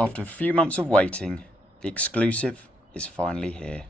After a few months of waiting, the exclusive is finally here.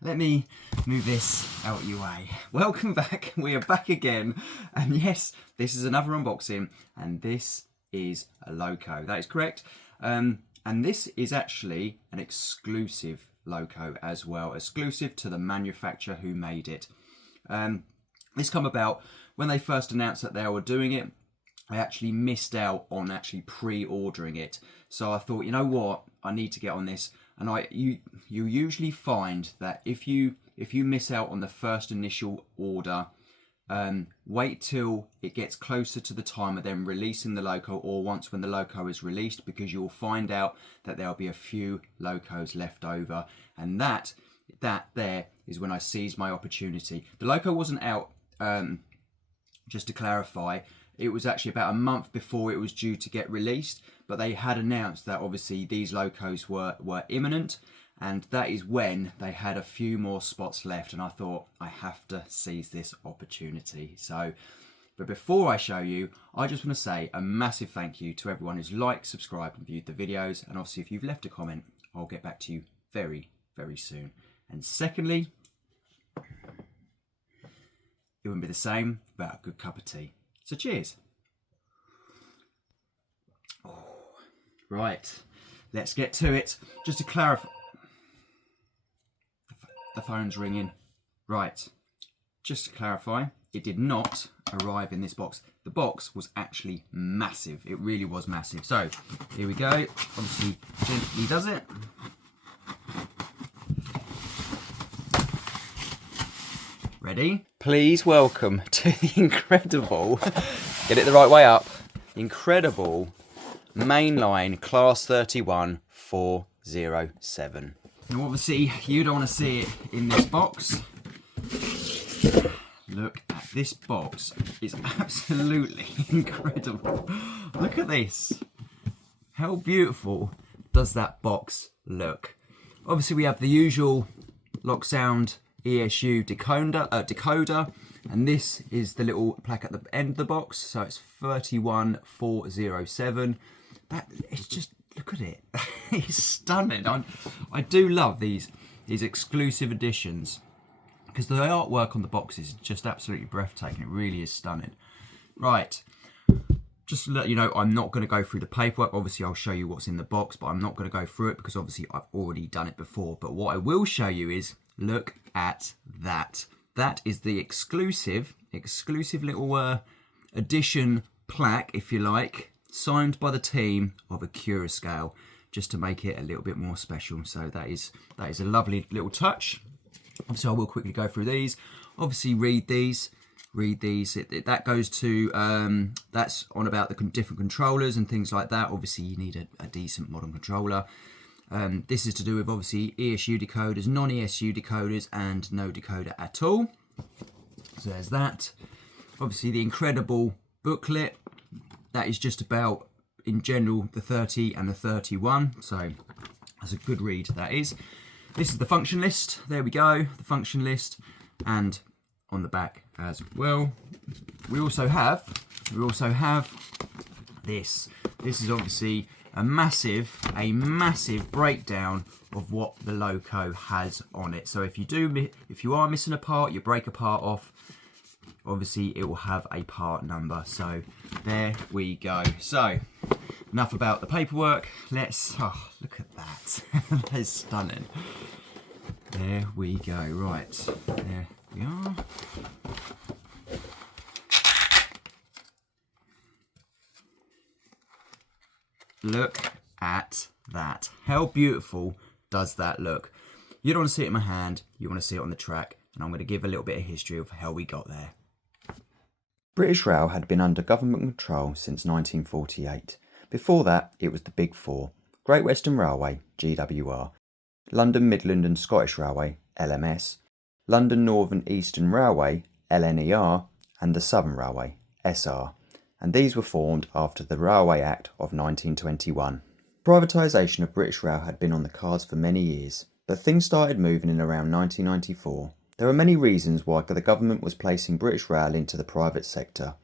Let me move this out of your way. Welcome back, we are back again. And yes, this is another unboxing, and this is a loco. That is correct. And this is actually an exclusive loco as well, exclusive to the manufacturer who made it. This come about when they first announced that they were doing it. I actually missed out on actually pre-ordering it. So I thought, you know what, I need to get on this. And you usually find that if you miss out on the first initial order, wait till it gets closer to the time of them releasing the loco, or once when the loco is released, because you'll find out that there'll be a few locos left over, and that there is when I seized my opportunity. The loco wasn't out, just to clarify, it was actually about a month before it was due to get released, but they had announced that obviously these locos were imminent, and that is when they had a few more spots left, and I thought I have to seize this opportunity. So, but before I show you, I just want to say a massive thank you to everyone who's liked, subscribed and viewed the videos, and obviously if you've left a comment, I'll get back to you very, very soon. And secondly, it wouldn't be the same without a good cup of tea. So cheers. Oh, right, let's get to it. Just to clarify, the phone's ringing. Right, just to clarify, it did not arrive in this box. The box was actually massive. It really was massive. So here we go. Obviously, gently does it. Ready? Please welcome to the incredible, get it the right way up, incredible Mainline Class 31 407. Now obviously you don't want to see it in this box. Look at this box, it's absolutely incredible. Look at this. How beautiful does that box look? Obviously we have the usual lock sound ESU decoder, and this is the little plaque at the end of the box, so it's 31407. That, it's just, look at it. It's stunning. I do love these exclusive editions, because the artwork on the box is just absolutely breathtaking. It really is stunning. Right, just to let you know, I'm not going to go through the paperwork. Obviously I'll show you what's in the box, but I'm not going to go through it because obviously I've already done it before. But what I will show you is, look at that. That is the exclusive little edition plaque, if you like, signed by the team of Accurascale, just to make it a little bit more special. So that is a lovely little touch. Obviously I will quickly go through these. Obviously read these. That goes to, that's on about the different controllers and things like that. Obviously you need a decent modern controller. This is to do with obviously ESU decoders, non-ESU decoders, and no decoder at all. So there's that. Obviously the incredible booklet. That is just about, in general, the 30 and the 31. So that's a good read, that is. This is the function list. There we go, the function list. And on the back as well, we also have this. This is obviously a massive breakdown of what the loco has on it. So if you are missing a part, you break a part off, obviously it will have a part number. So there we go. So enough about the paperwork. Let's, oh, look at that. That is stunning. There we go. Right, there we are. Look at that. How beautiful does that look? You don't want to see it in my hand, you want to see it on the track, and I'm going to give a little bit of history of how we got there. British Rail had been under government control since 1948. Before that, it was the Big Four: Great Western Railway, GWR, London Midland and Scottish Railway, LMS, London Northern Eastern Railway, LNER, and the Southern Railway, SR. and these were formed after the Railway Act of 1921. Privatisation of British Rail had been on the cards for many years, but things started moving in around 1994. There were many reasons why the government was placing British Rail into the private sector.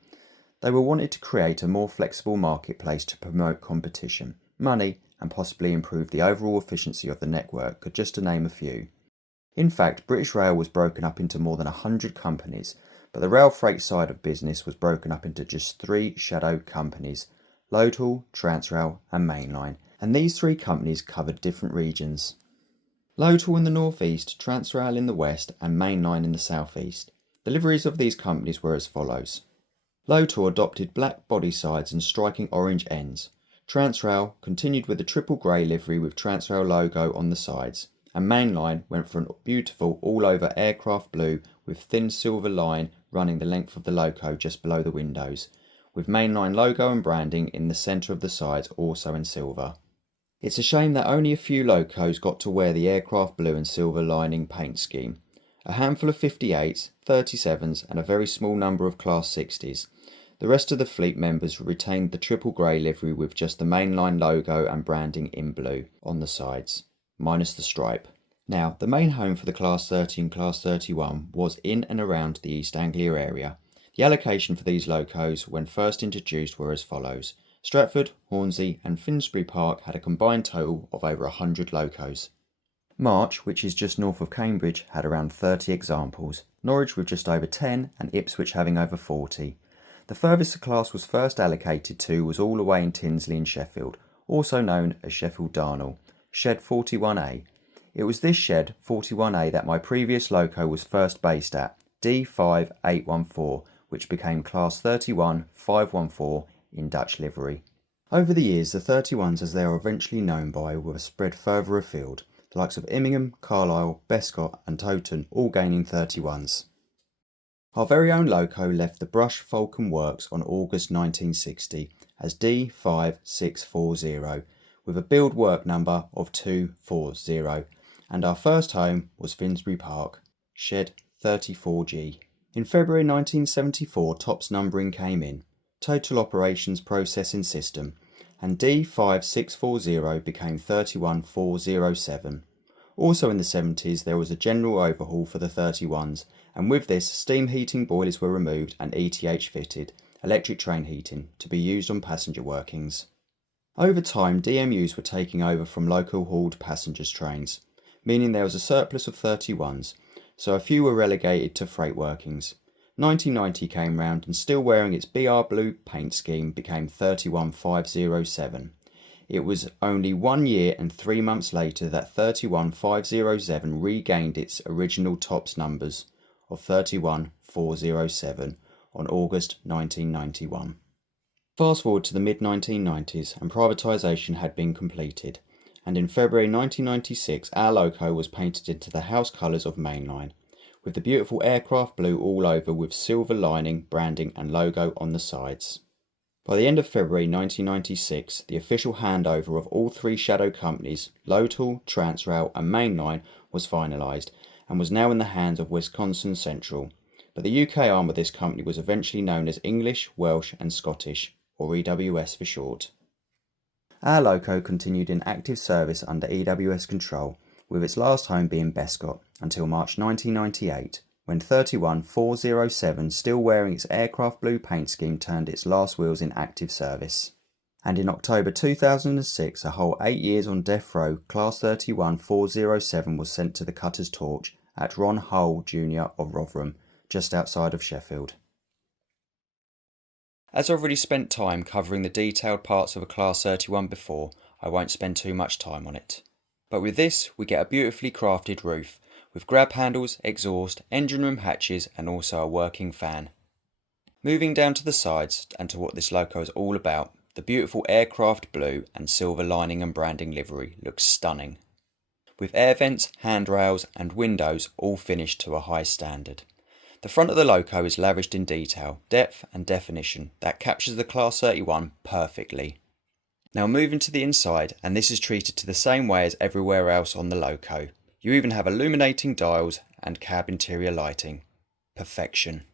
They were wanted to create a more flexible marketplace to promote competition, money, and possibly improve the overall efficiency of the network, just to name a few. In fact, British Rail was broken up into more than 100 companies, but the rail freight side of business was broken up into just 3 shadow companies: Local, Transrail and Mainline, and these 3 companies covered different regions. Local in the northeast, Transrail in the west and Mainline in the southeast. The liveries of these companies were as follows. Local adopted black body sides and striking orange ends. Transrail continued with the triple grey livery with Transrail logo on the sides, and Mainline went for a beautiful all-over aircraft blue with thin silver line running the length of the loco just below the windows, with Mainline logo and branding in the centre of the sides also in silver. It's a shame that only a few locos got to wear the aircraft blue and silver lining paint scheme. A handful of 58s, 37s and a very small number of Class 60s. The rest of the fleet members retained the triple grey livery with just the Mainline logo and branding in blue on the sides, minus the stripe. Now, the main home for the Class 30 and Class 31 was in and around the East Anglia area. The allocation for these locos when first introduced were as follows. Stratford, Hornsey and Finsbury Park had a combined total of over 100 locos. March, which is just north of Cambridge, had around 30 examples, Norwich with just over 10 and Ipswich having over 40. The furthest the class was first allocated to was all the way in Tinsley in Sheffield, also known as Sheffield Darnall, Shed 41A. It was this Shed 41A that my previous loco was first based at, D5814, which became Class 31 514 in Dutch livery. Over the years, the 31s as they are eventually known by were spread further afield, the likes of Immingham, Carlisle, Bescott and Towton all gaining 31s. Our very own loco left the Brush Falcon Works on August 1960 as D5640 with a build work number of 240, and our first home was Finsbury Park, Shed 34G. In February 1974 TOPS numbering came in, Total Operations Processing System, and D5640 became 31407. Also in the 70s there was a general overhaul for the 31s, and with this steam heating boilers were removed and ETH fitted, electric train heating, to be used on passenger workings. Over time DMUs were taking over from local hauled passengers trains, meaning there was a surplus of 31s, so a few were relegated to freight workings. 1990 came round and still wearing its BR blue paint scheme became 31507. It was only 1 year and 3 months later that 31507 regained its original TOPS numbers of 31407 on August 1991. Fast forward to the mid-1990s and privatisation had been completed, and in February 1996 our loco was painted into the house colours of Mainline, with the beautiful aircraft blue all over with silver lining, branding and logo on the sides. By the end of February 1996, the official handover of all 3 shadow companies, Local, Transrail and Mainline, was finalised and was now in the hands of Wisconsin Central, but the UK arm of this company was eventually known as English, Welsh and Scottish, or EWS for short. Our loco continued in active service under EWS control, with its last home being Bescott, until March 1998, when 31407, still wearing its aircraft blue paint scheme, turned its last wheels in active service. And in October 2006, a whole 8 years on death row, Class 31407 was sent to the cutter's torch at Ron Hull Jr. of Rotherham, just outside of Sheffield. As I've already spent time covering the detailed parts of a Class 31 before, I won't spend too much time on it. But with this, we get a beautifully crafted roof, with grab handles, exhaust, engine room hatches and also a working fan. Moving down to the sides and to what this loco is all about, the beautiful aircraft blue and silver lining and branding livery looks stunning, with air vents, handrails and windows all finished to a high standard. The front of the loco is lavished in detail, depth and definition that captures the Class 31 perfectly. Now moving to the inside, and this is treated to the same way as everywhere else on the loco. You even have illuminating dials and cab interior lighting. Perfection.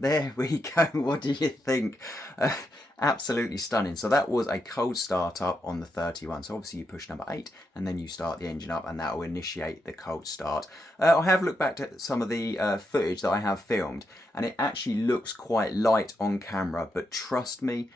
there we go. What do you think? Absolutely stunning. So that was a cold start up on the 31. So obviously you push number 8 and then you start the engine up and that will initiate the cold start. I have looked back at some of the footage that I have filmed and it actually looks quite light on camera, but trust me,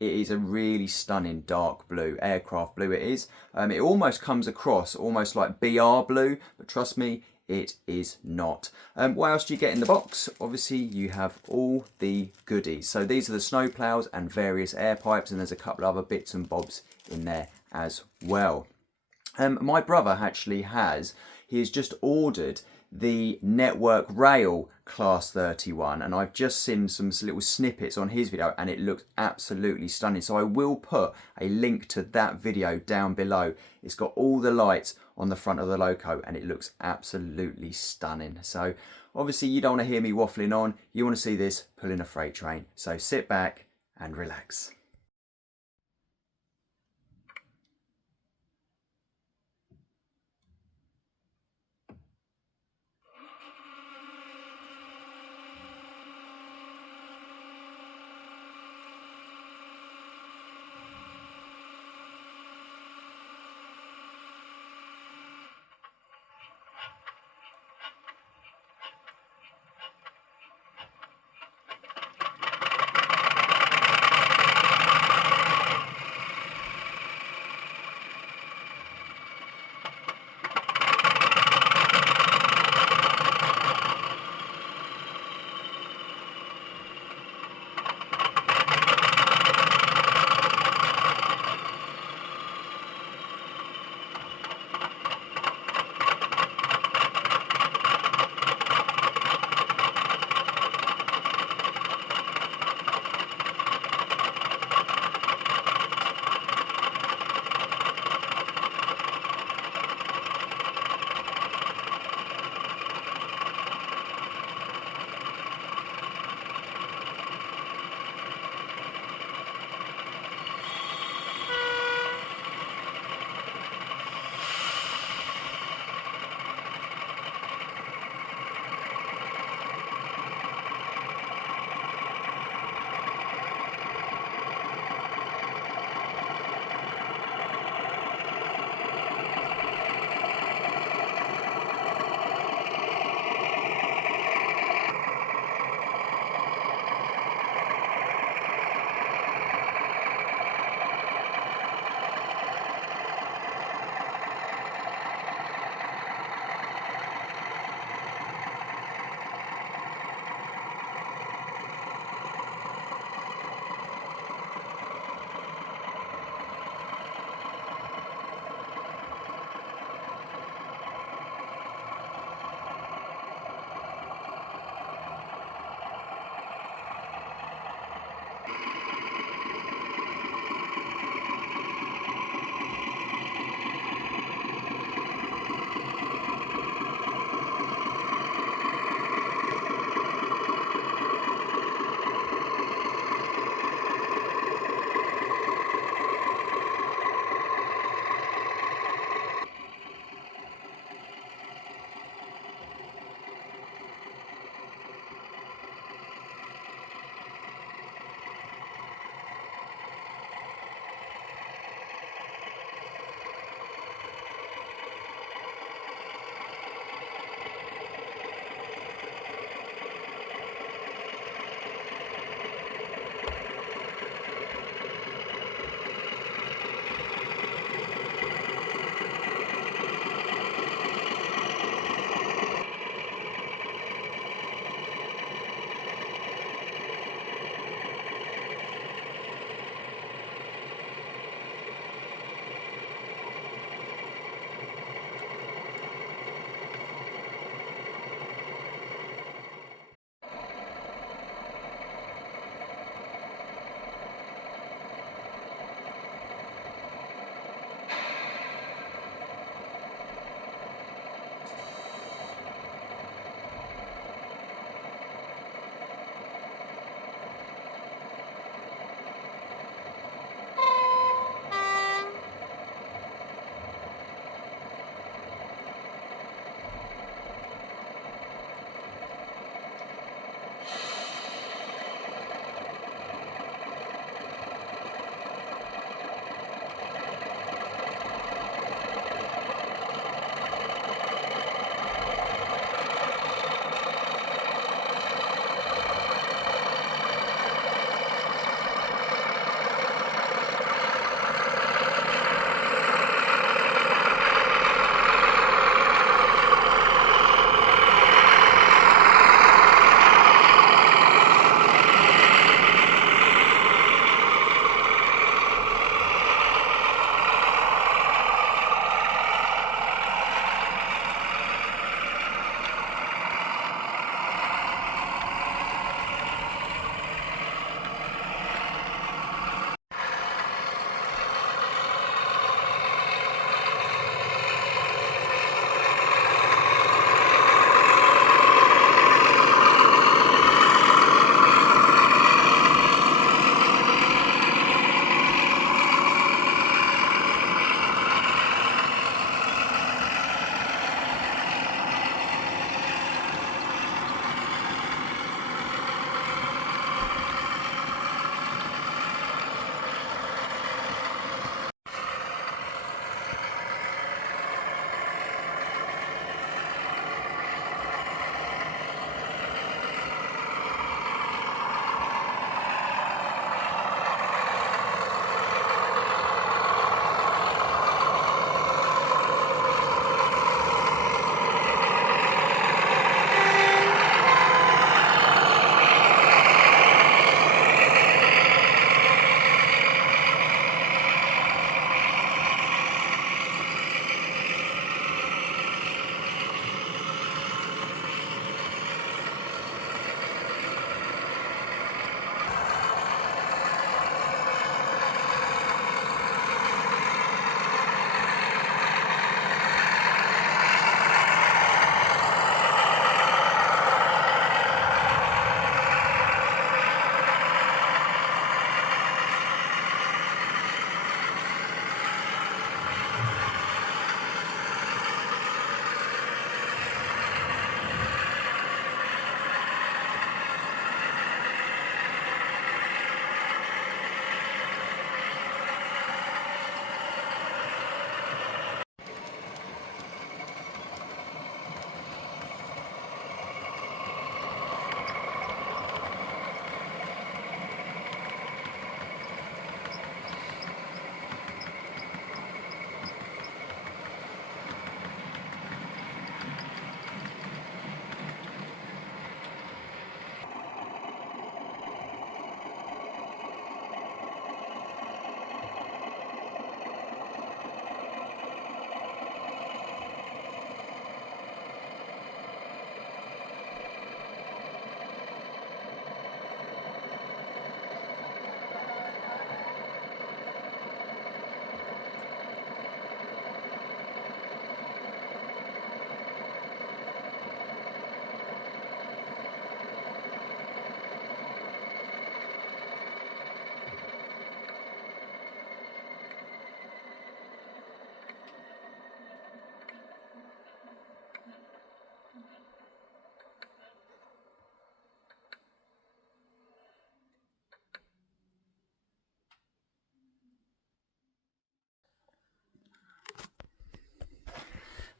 it is a really stunning dark blue, aircraft blue it is. It almost comes across almost like BR blue, but trust me, it is not. What else do you get in the box? Obviously you have all the goodies. So these are the snow plows and various air pipes, and there's a couple of other bits and bobs in there as well. My brother actually he's just ordered the Network Rail Class 31 and I've just seen some little snippets on his video and it looks absolutely stunning. So I will put a link to that video down below. It's got all the lights on the front of the loco and it looks absolutely stunning. So obviously you don't want to hear me waffling on, you want to see this pulling a freight train. So sit back and relax.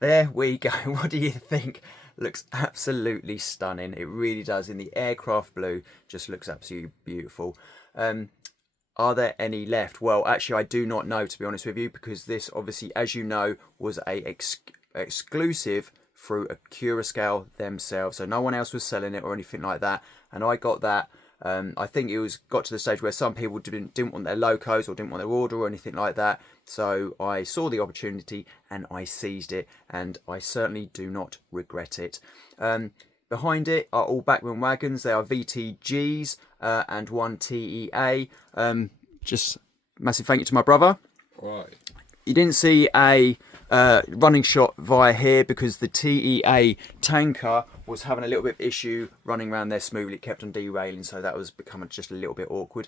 there we go. What do you think? Looks absolutely stunning. It really does. In the aircraft blue, just looks absolutely beautiful. Are there any left? Well, actually, I do not know, to be honest with you, because this obviously, as you know, was a exclusive through Accurascale themselves. So no one else was selling it or anything like that. And I got that. I think it got to the stage where some people didn't want their locos or didn't want their order or anything like that. So I saw the opportunity and I seized it, and I certainly do not regret it. Behind it are all Bachmann wagons. They are VTGs and one TEA. Just massive thank you to my brother. Right. You didn't see a running shot via here because the TEA tanker was having a little bit of issue running around there smoothly. It kept on derailing, so that was becoming just a little bit awkward.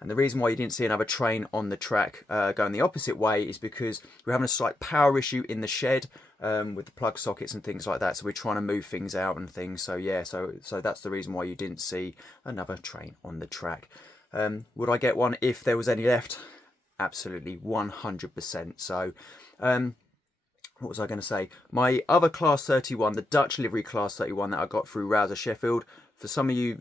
And the reason why you didn't see another train on the track going the opposite way is because we're having a slight power issue in the shed with the plug sockets and things like that. So we're trying to move things out and things. So yeah, so that's the reason why you didn't see another train on the track. Would I get one if there was any left? Absolutely, 100%. So what was I going to say? My other Class 31, the Dutch livery Class 31 that I got through Rouser Sheffield, for some of you,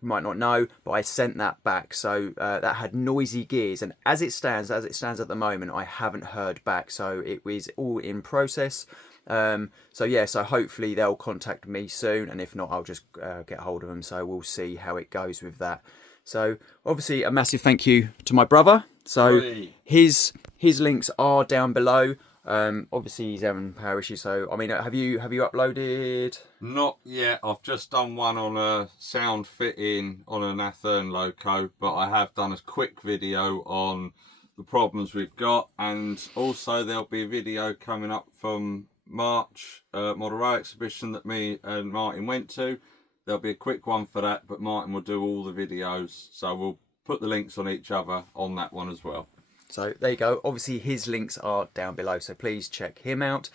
might not know, but I sent that back. So that had noisy gears, and as it stands at the moment, I haven't heard back. So it was all in process. So yeah, so hopefully they'll contact me soon, and if not, I'll just get hold of them. So we'll see how it goes with that. So obviously a massive thank you to my brother. So his links are down below. Obviously he's having power issues, so I mean, have you uploaded? Not yet. I've just done one on a sound fitting on an Athern loco, but I have done a quick video on the problems we've got, and also there'll be a video coming up from March Model Row exhibition that me and Martin went to. There'll be a quick one for that, but Martin will do all the videos, so we'll put the links on each other on that one as well. So there you go. Obviously his links are down below, so please check him out.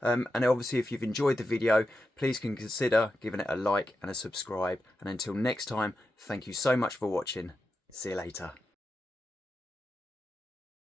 And obviously if you've enjoyed the video, please consider giving it a like and a subscribe. And until next time, thank you so much for watching. See you later.